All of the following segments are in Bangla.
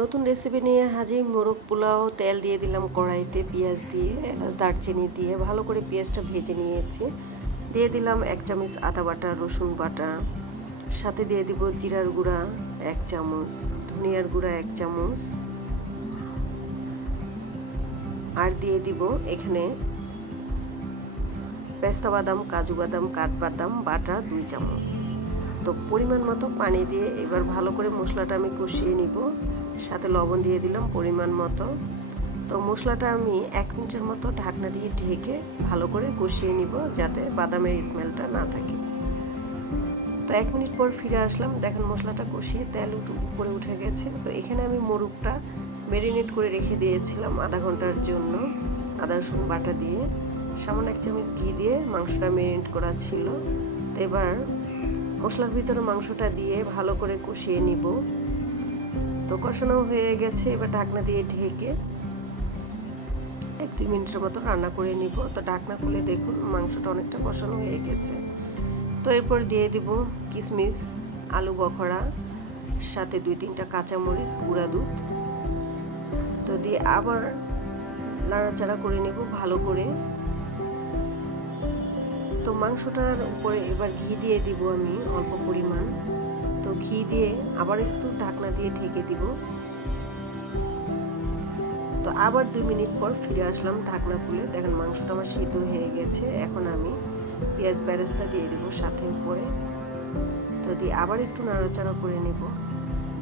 নতুন রেসিপি নিয়ে হাজির মোরগ পোলাও, তেল দিয়ে দিলাম কড়াইতে পেঁয়াজ দিয়ে দারচিনি দিয়ে ভালো করে পেঁয়াজটা ভেজে নিয়েছি। দিয়ে দিলাম এক চামচ আদা বাটা, রসুন বাটা। সাথে দিয়ে দিব জিরার গুঁড়া এক চামচ, ধনিয়ার গুঁড়া এক চামচ। আর দিয়ে দিব এখানে পেস্তা বাদাম, কাজু বাদাম কাঠবাদাম বাটা দুই চামচ। তো পরিমাণ মতো পানি দিয়ে এবার ভালো করে মশলাটা আমি কষিয়ে নিব। সাথে লবণ দিয়ে দিলাম পরিমাণ মতো। তো মশলাটা আমি এক মিনিটের মতো ঢাকনা দিয়ে ঢেকে ভালো করে কষিয়ে নিব যাতে বাদামের স্মেলটা না থাকে। তো এক মিনিট পর ফিরে আসলাম। দেখেন মশলাটা কষিয়ে তেল উপরে উঠে গেছে। তো এখানে আমি মোরগটা ম্যারিনেট করে রেখে দিয়েছিলাম আধা ঘণ্টার জন্য। আদা, রসুন, বাটা দিয়ে। সামান্য এক চামচ ঘি দিয়ে মাংসটা ম্যারিনেট করা ছিল। তো এবার মশলার ভিতরে মাংসটা দিয়ে ভালো করে কষিয়ে নিব। তো কষানো হয়ে গেছে, এবার ঢাকনা দিয়ে ঢেকে এক দুই মিনিটের মতো রান্না করে নিব। তো ঢাকনা খুলে দেখুন, মাংসটা অনেকটা কষানো হয়ে গেছে। তো এরপর দিয়ে দিব কিশমিশ আলু বখরা, সাথে দুই তিনটা কাঁচামরিচ, গুঁড়া দুধ। তো দিয়ে আবার নাড়াচাড়া করে নেব ভালো করে। তো মাংসটার উপরে এবার ঘি দিয়ে দিব আমি অল্প পরিমাণ। তো ঘি দিয়ে আবার একটু ঢাকনা দিয়ে ঢেকে দিব। তো আবার দুই মিনিট পর ফিরে আসলাম ঢাকনা খুলে। দেখেন মাংসটা আমার সিদ্ধ হয়ে গেছে। এখন আমি পেঁয়াজ ব্যারেস্তা দিয়ে দিব সাথে উপরে। তো দিয়ে আবার একটু নাড়াচাড়া করে নেব।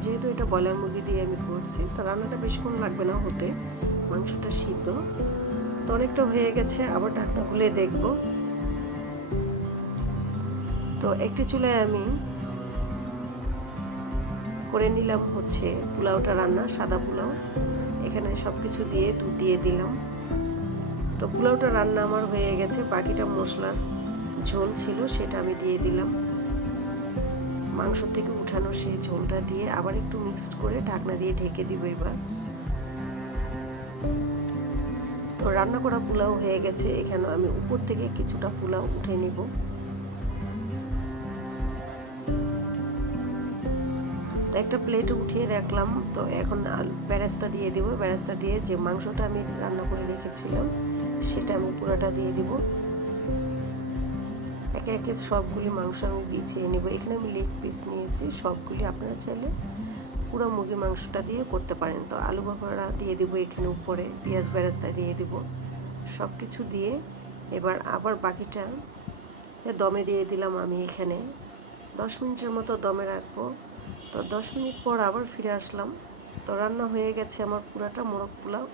যেহেতু এটা ব্রয়লার মুরগি দিয়ে আমি করছি, তো রান্নাটা বেশিক্ষণ লাগবে না হতে। মাংসটা সিদ্ধ। তো অনেকটা হয়ে গেছে। আবার ঢাকনা খুলে দেখব। তো একটি চুলায় আমি করে নিলাম হচ্ছে পোলাওটা রান্না, সাদা পোলাও। এখানে সব কিছু দিয়ে দুধ দিয়ে দিলাম। তো পোলাওটা রান্না আমার হয়ে গেছে। বাকিটা মশলার ঝোল ছিল, সেটা আমি দিয়ে দিলাম। মাংস থেকে উঠানো সেই ঝোলটা দিয়ে আবার একটু মিক্সড করে ঢাকনা দিয়ে ঢেকে দিব এবার। তো রান্না করা পোলাও হয়ে গেছে। এখানে আমি উপর থেকে কিছুটা পোলাও উঠে নিব। তো একটা প্লেটে উঠিয়ে রাখলাম। তো এখন বেরেস্তা দিয়ে দেবো। বেরেস্তা দিয়ে যে মাংসটা আমি রান্না করে রেখেছিলাম, সেটা আমি পুরোটা দিয়ে দিব। একে একে সবগুলি মাংস আমি বিছিয়ে নেব। এখানে আমি লেগ পিস নিয়েছি। সবগুলি আপনারা চাইলে পুরো মুরগির মাংসটা দিয়ে করতে পারেন। তো আলু বাপারা দিয়ে দিব এখানে উপরে, পেঁয়াজ বেরেস্তা দিয়ে দিব। সব কিছু দিয়ে এবার আবার বাকিটা দমে দিয়ে দিলাম আমি এখানে। দশ মিনিটের মতো দমে রাখব। তো দশ মিনিট পর আবার ফিরে আসলাম। তো রান্না হয়ে গেছে আমার পুরাটা মোরগ পোলাও।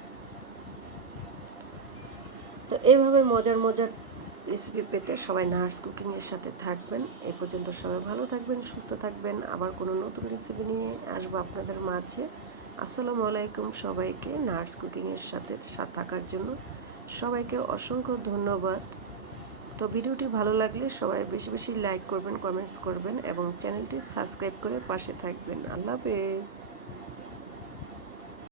তো এইভাবে মজার মজার রেসিপি পেতে সবাই নার্স কুকিংয়ের সাথে থাকবেন। এই পর্যন্ত সবাই ভালো থাকবেন, সুস্থ থাকবেন। আবার কোনো নতুন রেসিপি নিয়ে আসব আপনাদের মাঝে। আসসালামু আলাইকুম সবাইকে নার্স কুকিংয়ের সাথে থাকার জন্য। সবাইকে অসংখ্য ধন্যবাদ। তো ভিডিওটি ভালো লাগলে সবাই বেশি বেশি লাইক করবেন কমেন্টস করবেন এবং চ্যানেলটি সাবস্ক্রাইব করে পাশে থাকবেন। আল্লাহ হাফেজ।